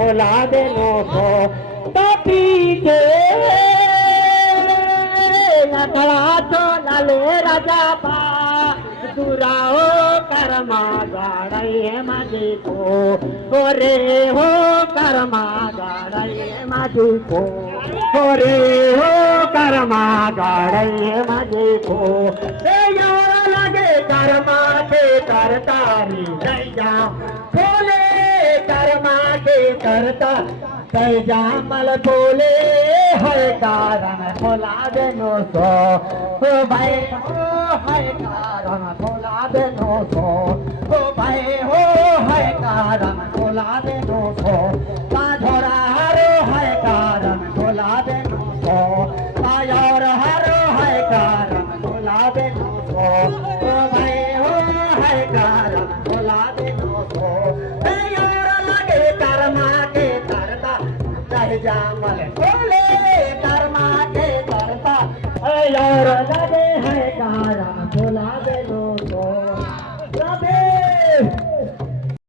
फौलाद no सो ताती के नकड़ा तो लाले राजा पा दुराओ कर्मा गाड़े माझी को रे हो कर्मा गाड़े माझी को रे हो कर्मा गाड़े माझी को लगे कर्मा के तरकारी नहीं जा बोले कर्मा के करता जामल बोले हर कारण खोला देनो सो हो भाई हो हर कारण खोला देनो सो हो भाई हो हर कारण खोला देनो सो साझोरा हरो हर कारण खोला देनो सो सायोर हरो हर कारण खोला देनो सो हो भाई हो हर कारण खोला देनो सो लगे कर्मा के करता जामल बोले कर्मा के करता और लगे